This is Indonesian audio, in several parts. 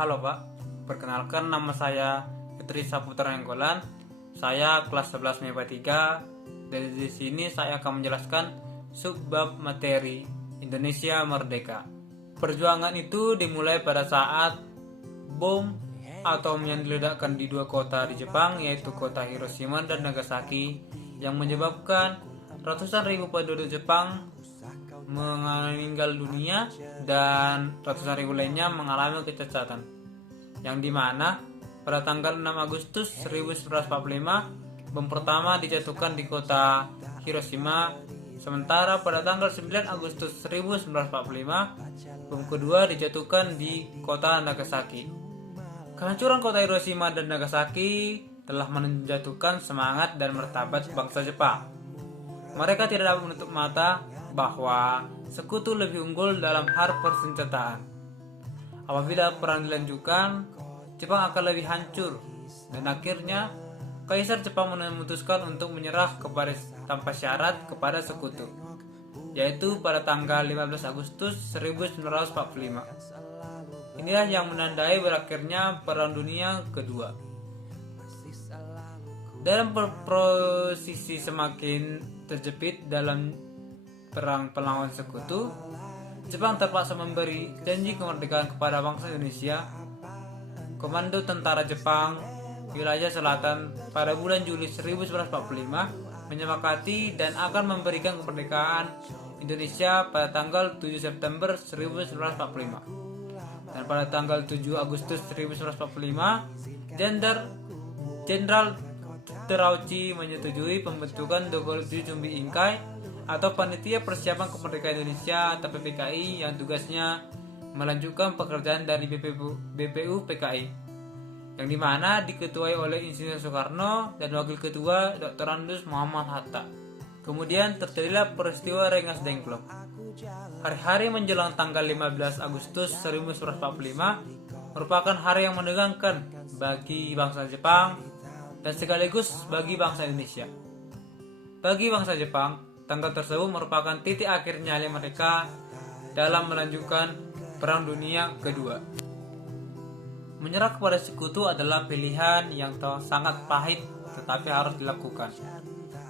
Halo Pak, perkenalkan nama saya Fitri Saputra Enggolan. Saya kelas 11 MIPA 3. Dari sini saya akan menjelaskan subbab materi Indonesia Merdeka. Perjuangan itu dimulai pada saat bom atom yang diledakkan di dua kota di Jepang, yaitu kota Hiroshima dan Nagasaki, yang menyebabkan ratusan ribu penduduk Jepang meninggal dunia dan ratusan ribu lainnya mengalami kecacatan, yang dimana pada tanggal 6 Agustus 1945 bom pertama dijatuhkan di kota Hiroshima, sementara pada tanggal 9 Agustus 1945 bom kedua dijatuhkan di kota Nagasaki. Kehancuran kota Hiroshima dan Nagasaki telah menjatuhkan semangat dan martabat bangsa Jepang. Mereka tidak dapat menutup mata bahwa sekutu lebih unggul dalam hal persenjataan. Apabila perang dilanjutkan, Jepang akan lebih hancur, dan akhirnya Kaisar Jepang memutuskan untuk menyerah tanpa syarat kepada sekutu, yaitu pada tanggal 15 Agustus 1945. Inilah yang menandai berakhirnya Perang Dunia Kedua. Dalam posisi semakin terjepit dalam perang melawan sekutu, Jepang terpaksa memberi janji kemerdekaan kepada bangsa Indonesia. Komando Tentara Jepang Wilayah Selatan pada bulan Juli 1945 menyepakati dan akan memberikan kemerdekaan Indonesia pada tanggal 7 September 1945. Dan pada tanggal 7 Agustus 1945, Jenderal Terauchi menyetujui pembentukan Dogoretsu Jumbi Inkai atau Panitia Persiapan Kemerdekaan Indonesia atau PPKI, yang tugasnya melanjutkan pekerjaan dari BPU PKI, yang dimana diketuai oleh Insinyur Soekarno dan Wakil Ketua Dr. Andes Muhammad Hatta. Kemudian terjadilah peristiwa Rengas Dengklok. Hari-hari menjelang tanggal 15 Agustus 1945 merupakan hari yang menegangkan bagi bangsa Jepang dan sekaligus bagi bangsa Indonesia. Bagi bangsa Jepang, tanggal tersebut merupakan titik akhir nyali mereka dalam melanjutkan Perang Dunia Kedua. Menyerah kepada sekutu adalah pilihan yang sangat pahit, tetapi harus dilakukan.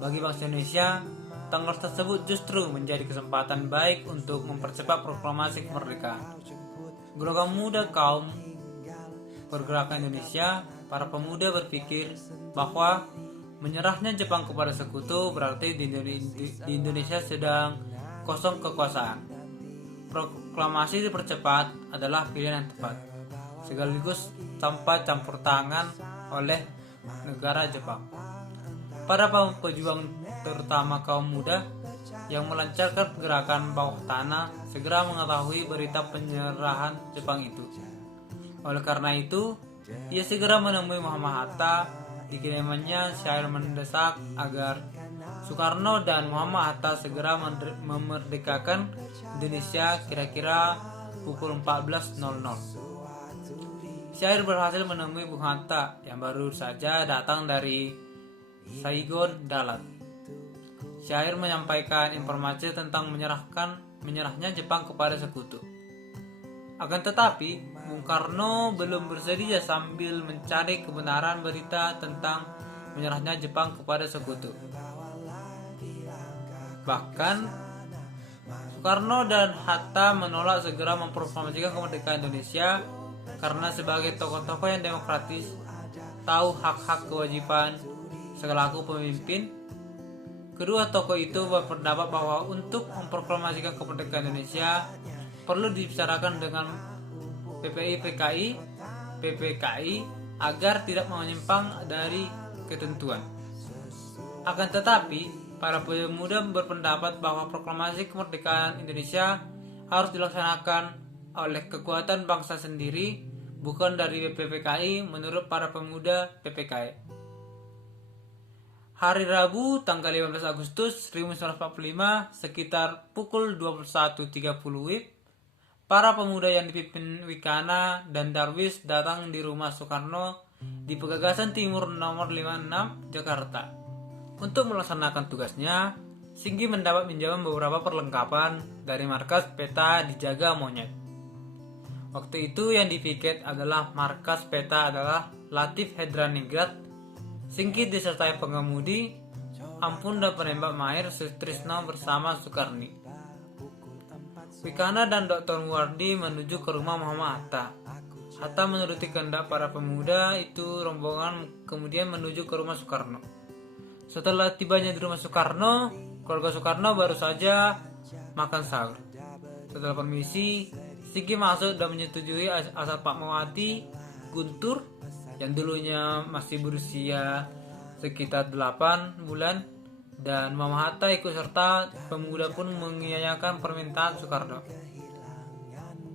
Bagi bangsa Indonesia, tanggal tersebut justru menjadi kesempatan baik untuk mempercepat proklamasi kemerdekaan. Golongan muda kaum pergerakan Indonesia, para pemuda berpikir bahwa menyerahnya Jepang kepada sekutu berarti di Indonesia sedang kosong kekuasaan. Proklamasi dipercepat adalah pilihan yang tepat, sekaligus tanpa campur tangan oleh negara Jepang. Para pejuang, terutama kaum muda yang melancarkan gerakan bawah tanah, segera mengetahui berita penyerahan Jepang itu. Oleh karena itu, ia segera menemui Muhammad Hatta. Di kediamannya, syair mendesak agar Soekarno dan Muhammad Hatta segera memerdekakan Indonesia kira-kira pukul 14.00. Syair berhasil menemui Bung Hatta yang baru saja datang dari Saigon Dalat. Syair menyampaikan informasi tentang menyerahnya Jepang kepada sekutu. Akan tetapi, Bung Karno belum bersedia sambil mencari kebenaran berita tentang menyerahnya Jepang kepada sekutu. Bahkan, Soekarno dan Hatta menolak segera memproklamasikan kemerdekaan Indonesia karena sebagai tokoh-tokoh yang demokratis, tahu hak-hak kewajiban selaku pemimpin, kedua tokoh itu berpendapat bahwa untuk memproklamasikan kemerdekaan Indonesia perlu dibicarakan dengan PPKI agar tidak menyimpang dari ketentuan. Akan tetapi, para pemuda berpendapat bahwa proklamasi kemerdekaan Indonesia harus dilaksanakan oleh kekuatan bangsa sendiri, bukan dari PPKI. Menurut para pemuda PPKI, hari Rabu tanggal 15 Agustus 1945 sekitar pukul 21.30 WIB, para pemuda yang dipimpin Wikana dan Darwis datang di rumah Soekarno di Pegagan Timur nomor 56 Jakarta. Untuk melaksanakan tugasnya, Singgi mendapat pinjaman beberapa perlengkapan dari markas peta dijaga monyet. Waktu itu yang dipiket adalah markas peta adalah Latif Hedraningrat, Singkit disertai pengemudi Ampun dan penembak mahir Sutrisno bersama Soekarni. Wikana dan Dr. Muwardi menuju ke rumah Muhammad Hatta. Hatta menuruti kehendak para pemuda itu, rombongan kemudian menuju ke rumah Soekarno. Setelah tibanya di rumah Soekarno, keluarga Soekarno baru saja makan sahur. Setelah permisi, Sigi masuk dan menyetujui asal Pak Mawati, Guntur yang dulunya masih berusia sekitar 8 bulan dan Mama Hatta ikut serta. Pemuda pun mengiyakan permintaan Soekarno.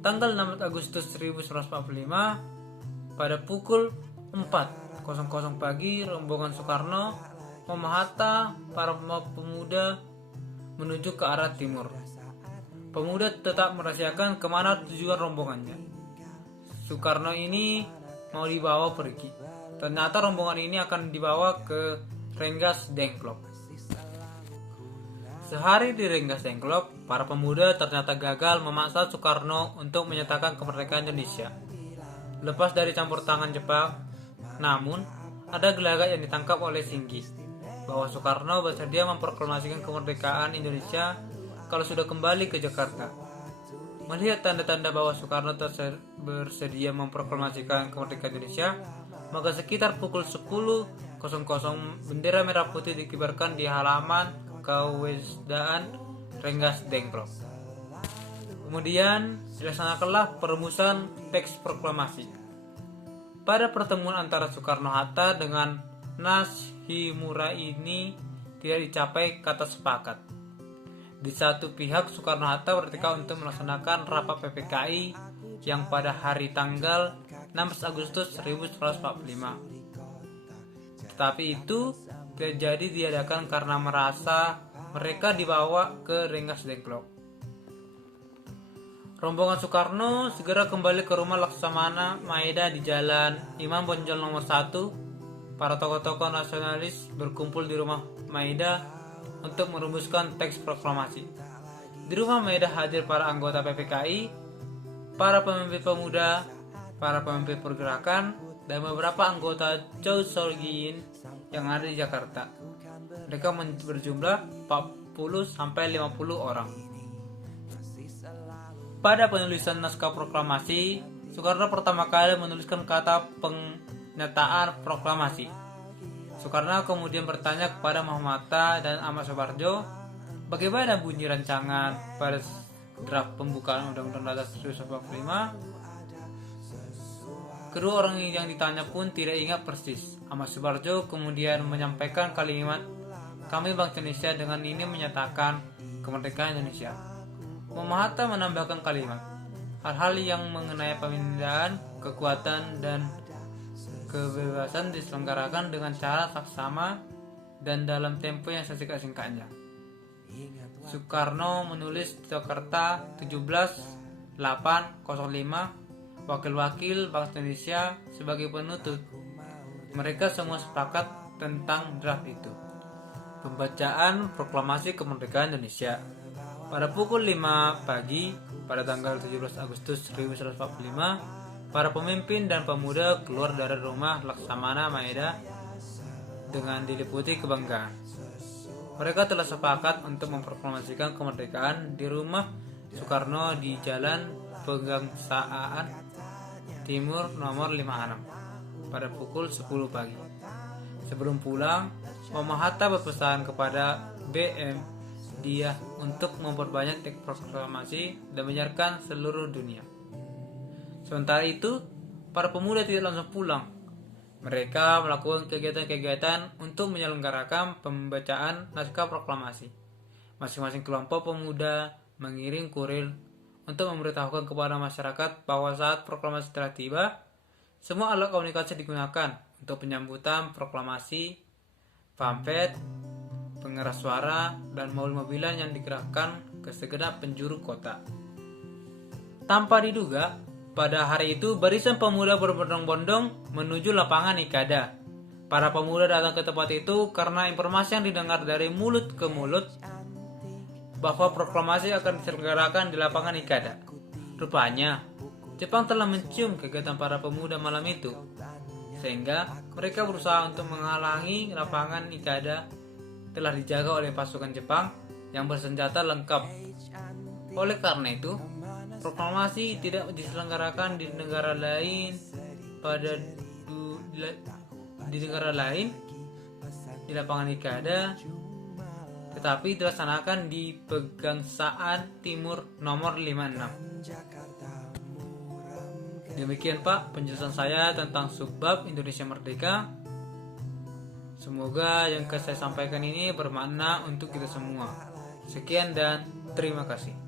Tanggal 6 Agustus 1945 pada pukul 4.00 pagi, rombongan Soekarno, Mama Hatta, para pemuda menuju ke arah timur. Pemuda tetap merahasiakan kemana tujuan rombongannya. Soekarno ini mau dibawa pergi. Ternyata rombongan ini akan dibawa ke Rengas Dengklok. Sehari di Rengas Dengklok, para pemuda ternyata gagal memaksa Soekarno untuk menyatakan kemerdekaan Indonesia. Lepas dari campur tangan Jepang, namun ada gelagat yang ditangkap oleh Singgi bahwa Soekarno bersedia memproklamasikan kemerdekaan Indonesia kalau sudah kembali ke Jakarta. Melihat tanda-tanda bahwa Soekarno bersedia memproklamasikan kemerdekaan Indonesia, maka sekitar pukul 10.00 bendera merah putih dikibarkan di halaman Kewesdaan Rengas Dengklok. Kemudian dilaksanakanlah perumusan teks proklamasi. Pada pertemuan antara Soekarno-Hatta dengan Nashimura ini tidak dicapai kata sepakat. Di satu pihak, Soekarno-Hatta bertekad untuk melaksanakan rapat PPKI yang pada hari tanggal 16 Agustus 1945. Tetapi itu tidak jadi diadakan karena merasa mereka dibawa ke Rengas Dengklok. Rombongan Soekarno segera kembali ke rumah Laksamana Maeda di Jalan Imam Bonjol nomor 1. Para tokoh-tokoh nasionalis berkumpul di rumah Maeda untuk merumuskan teks proklamasi. Di rumah Maeda hadir para anggota PPKI, para pemimpin pemuda, para pemimpin pergerakan, dan beberapa anggota Chow Solgiyin yang ada di Jakarta. Mereka berjumlah 40-50 orang. Pada penulisan naskah proklamasi, Soekarno pertama kali menuliskan kata pernyataan proklamasi. Soekarno kemudian bertanya kepada Muhammad Hatta dan Ahmad Soebarjo, bagaimana bunyi rancangan pada draft pembukaan Undang-Undang Dasar 1945? Kedua orang yang ditanya pun tidak ingat persis. Ahmad Soebarjo kemudian menyampaikan kalimat, kami bangsa Indonesia dengan ini menyatakan kemerdekaan Indonesia. Muhammad Hatta menambahkan kalimat, hal-hal yang mengenai pemindahan, kekuatan, dan kebebasan diselenggarakan dengan cara saksama dan dalam tempo yang sesingkat-singkatnya. Soekarno menulis di Jakarta 17.8.05, wakil-wakil bangsa Indonesia sebagai penutup. Mereka semua sepakat tentang draft itu. Pembacaan proklamasi kemerdekaan Indonesia. Pada pukul 5 pagi pada tanggal 17 Agustus 1945, para pemimpin dan pemuda keluar dari rumah Laksamana Maeda dengan diliputi kebanggaan. Mereka telah sepakat untuk memproklamasikan kemerdekaan di rumah Soekarno di Jalan Pegangsaan Timur nomor 56 pada pukul 10 pagi. Sebelum pulang, Muhammad Hatta berpesan kepada BM dia untuk memperbanyak teks proklamasi dan menyiarkan seluruh dunia. Sementara itu, para pemuda tidak langsung pulang. Mereka melakukan kegiatan-kegiatan untuk menyelenggarakan pembacaan naskah proklamasi. Masing-masing kelompok pemuda mengirim kurir untuk memberitahukan kepada masyarakat bahwa saat proklamasi telah tiba, semua alat komunikasi digunakan untuk penyambutan proklamasi, pamflet, pengeras suara, dan mobil-mobilan yang digerakkan ke segenap penjuru kota. Tanpa diduga, pada hari itu barisan pemuda berbondong-bondong menuju lapangan Ikada. Para pemuda datang ke tempat itu karena informasi yang didengar dari mulut ke mulut bahwa proklamasi akan diselenggarakan di lapangan Ikada. Rupanya, Jepang telah mencium kegiatan para pemuda malam itu, sehingga mereka berusaha untuk menghalangi lapangan Ikeda telah dijaga oleh pasukan Jepang yang bersenjata lengkap. Oleh karena itu, proklamasi tidak diselenggarakan di negara lain di lapangan Ikeda, tetapi dilaksanakan di Pegangsaan Timur nomor 56. Demikian Pak penjelasan saya tentang subbab Indonesia Merdeka. Semoga yang saya sampaikan ini bermakna untuk kita semua. Sekian dan terima kasih.